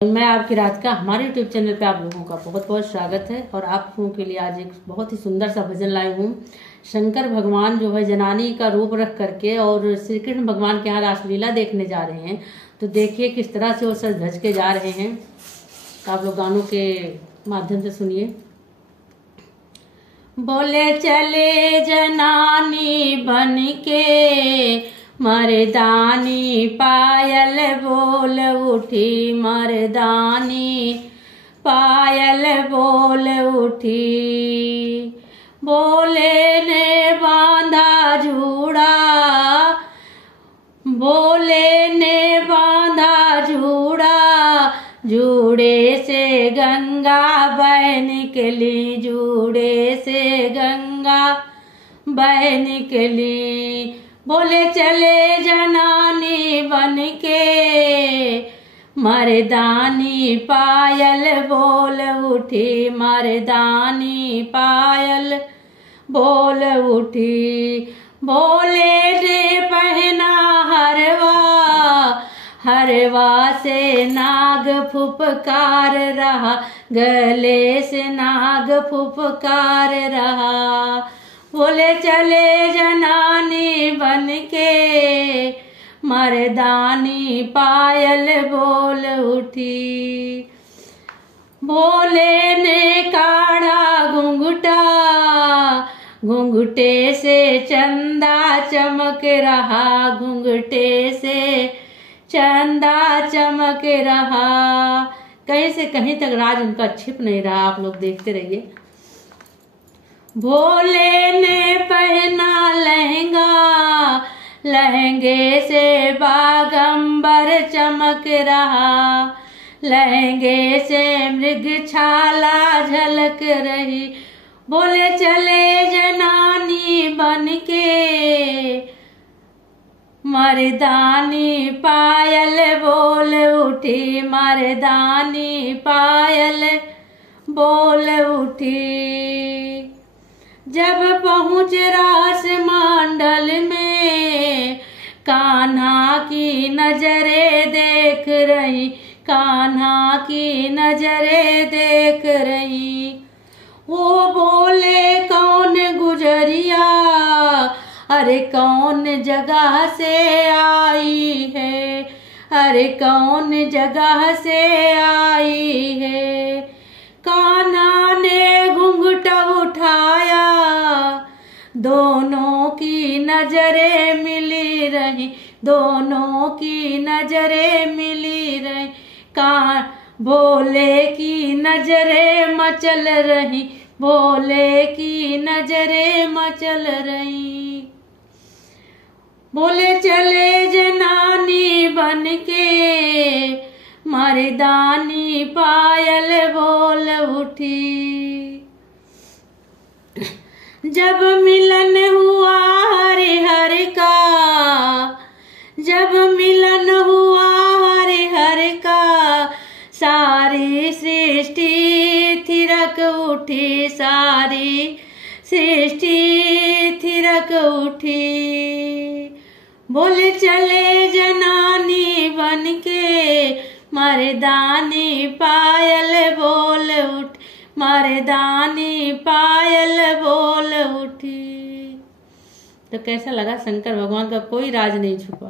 मैं आपकी राधिका हमारे यूट्यूब चैनल पे आप लोगों का बहुत बहुत स्वागत है। और आप लोगों के लिए आज एक बहुत ही सुंदर सा भजन लाई हूँ। शंकर भगवान जो है जनानी का रूप रख करके और श्री कृष्ण भगवान के यहाँ रासलीला देखने जा रहे हैं। तो देखिए किस तरह से वो सज धज के जा रहे हैं। तो आप लोग गानों के माध्यम से सुनिए। बोले चले जनानी बन के मर्दानी, पायल बोल उठी मर्दानी, पायल बोल उठी। बोले ने बांधा जूड़ा, बोले ने बांधा जूड़ा, जूड़े से गंगा बह निकली, जूड़े से गंगा बह निकली। बोले चले जनानी बन के मर्दानी, पायल बोल उठी मर्दानी, पायल बोल उठी। बोले ने पहना हरवा, हरवा से नाग फुफकार रहा, गले से नाग फुफकार रहा। बोले चले जनानी बन के मर्दानी, पायल बोल उठी। बोले ने काढ़ा घुंघटा, घुंघटे से चंदा चमक रहा, घुंघटे से चंदा चमक रहा। कहीं से कहीं तक राज उनका छिप नहीं रहा। आप लोग देखते रहिए। भोले ने पहना लहंगा, लहंगे से बागंबर चमक रहा, लहंगे से मृग छाला झलक रही। बोले चले जनानी बन के मर्दानी, पायल बोल उठी मर्दानी, पायल बोल उठी। जब पहुँच रास मंडल में कान्हा की नजरे देख रही, कान्हा की नजरे देख रही। वो बोले कौन गुजरिया, अरे कौन जगह से आई है, अरे कौन जगह से आई है। कान्हा ने घूंघटा उठाया, दोनों की नजरें मिली रही, दोनों की नजरें मिली रही। भोले की नजरें मचल रही, भोले की नजरें मचल रही। बोले चले जनानी बन के मर्दानी, पायल बोल उठी। जब मिलन हुआ हरि हर का, जब मिलन हुआ हरि हर का, सारी सृष्टि थिरक उठी, सारी सृष्टि थिरक उठी। बोले चले जनानी बन के मर्दानी, पायल बोल उठ मर्दानी, पायल बोल उठी। तो कैसा लगा? शंकर भगवान का कोई राज नहीं छुपा।